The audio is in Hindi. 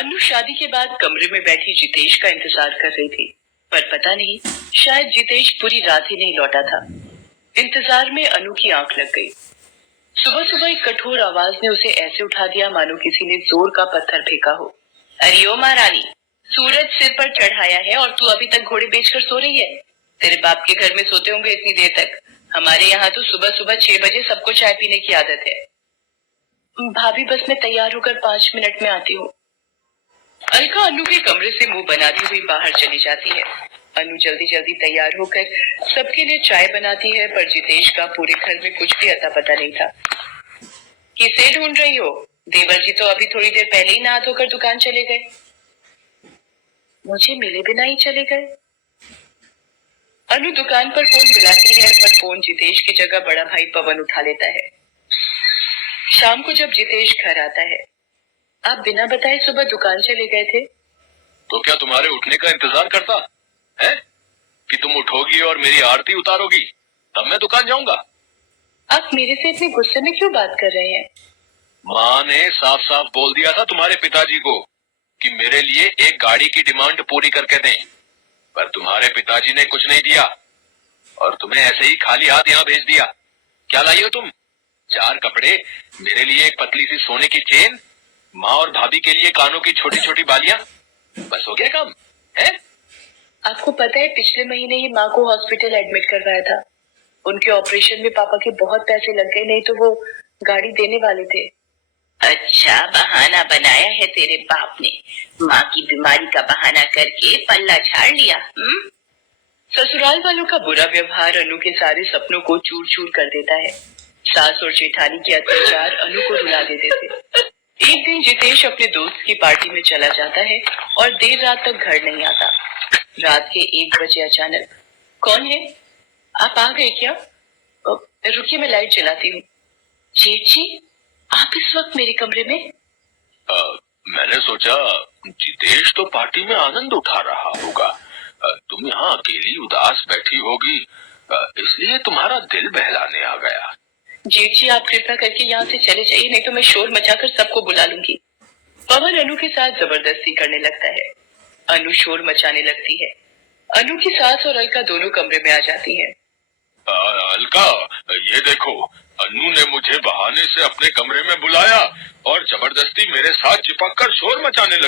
अनु शादी के बाद कमरे में बैठी जितेश का इंतजार कर रही थी, पर पता नहीं शायद जितेश पूरी रात ही नहीं लौटा था। इंतजार में अनु की आंख लग गई। सुबह सुबह एक कठोर आवाज ने उसे ऐसे उठा दिया मानो किसी ने जोर का पत्थर फेंका हो। अरे ओ महारानी, सूरज सिर पर चढ़ाया है और तू अभी तक घोड़े बेचकर सो रही है। तेरे बाप के घर में सोते होंगे इतनी देर तक। हमारे यहाँ तो सुबह सुबह 6 बजे सबको चाय पीने की आदत है। भाभी बस मैं तैयार होकर 5 मिनट में आती हूँ। अलका अनु के कमरे से मुंह बनाती हुई बाहर चली जाती है। अनु जल्दी जल्दी तैयार होकर सबके लिए चाय बनाती है, पर जितेश का पूरे घर में कुछ भी अता पता नहीं था। किसे ढूंढ रही हो? देवर जी तो अभी थोड़ी देर पहले ही नहा धोकर दुकान चले गए। मुझे मिले बिना ही चले गए। अनु दुकान पर फोन मिलाती है, पर फोन जितेश की जगह बड़ा भाई पवन उठा लेता है। शाम को जब जितेश घर आता है, आप बिना बताए सुबह दुकान चले गए थे। तो क्या तुम्हारे उठने का इंतजार करता है कि तुम उठोगी और मेरी आरती उतारोगी, तब मैं दुकान जाऊंगा। आप मेरे से इतने गुस्से में क्यों बात कर रहे हैं? माँ ने साफ साफ बोल दिया था तुम्हारे पिताजी को कि मेरे लिए एक गाड़ी की डिमांड पूरी करके दें, पर तुम्हारे पिताजी ने कुछ नहीं दिया और तुम्हें ऐसे ही खाली हाथ यहाँ भेज दिया। क्या लाई हो तुम? 4 कपड़े, मेरे लिए एक पतली सी सोने की चेन, माँ और भाभी के लिए कानों की छोटी छोटी बालियां। बस हो गया काम है? आपको पता है पिछले महीने ही माँ को हॉस्पिटल एडमिट करवाया था। उनके ऑपरेशन में पापा के बहुत पैसे लग गए, नहीं तो वो गाड़ी देने वाले थे। अच्छा, बहाना बनाया है तेरे बाप ने। माँ की बीमारी का बहाना करके पल्ला झाड़ लिया। ससुराल वालों का बुरा व्यवहार अनु के सारे सपनों को चूर चूर कर देता है। सास और जेठानी के अत्याचार अनु को रुला देते थे। एक दिन जितेश अपने दोस्त की पार्टी में चला जाता है और देर रात तक घर नहीं आता। रात के 1 बजे अचानक, कौन है? आप आ गए क्या? रुकिए मैं लाइट जलाती हूँ। जेठ जी, आप इस वक्त मेरे कमरे में? मैंने सोचा जितेश तो पार्टी में आनंद उठा रहा होगा, तुम यहाँ अकेली उदास बैठी होगी, इसलिए तुम्हारा दिल बहलाने आ गया। जेठ जी, आप कृपया करके यहाँ से चले जाइए, नहीं तो मैं शोर मचाकर सबको बुला लूंगी। पवन अनु के साथ जबरदस्ती करने लगता है। अनु शोर मचाने लगती है। अनु की सास और अलका दोनों कमरे में आ जाती हैं। अलका, ये देखो, अनु ने मुझे बहाने से अपने कमरे में बुलाया और जबरदस्ती मेरे साथ चिपक कर शोर मचाने लगी।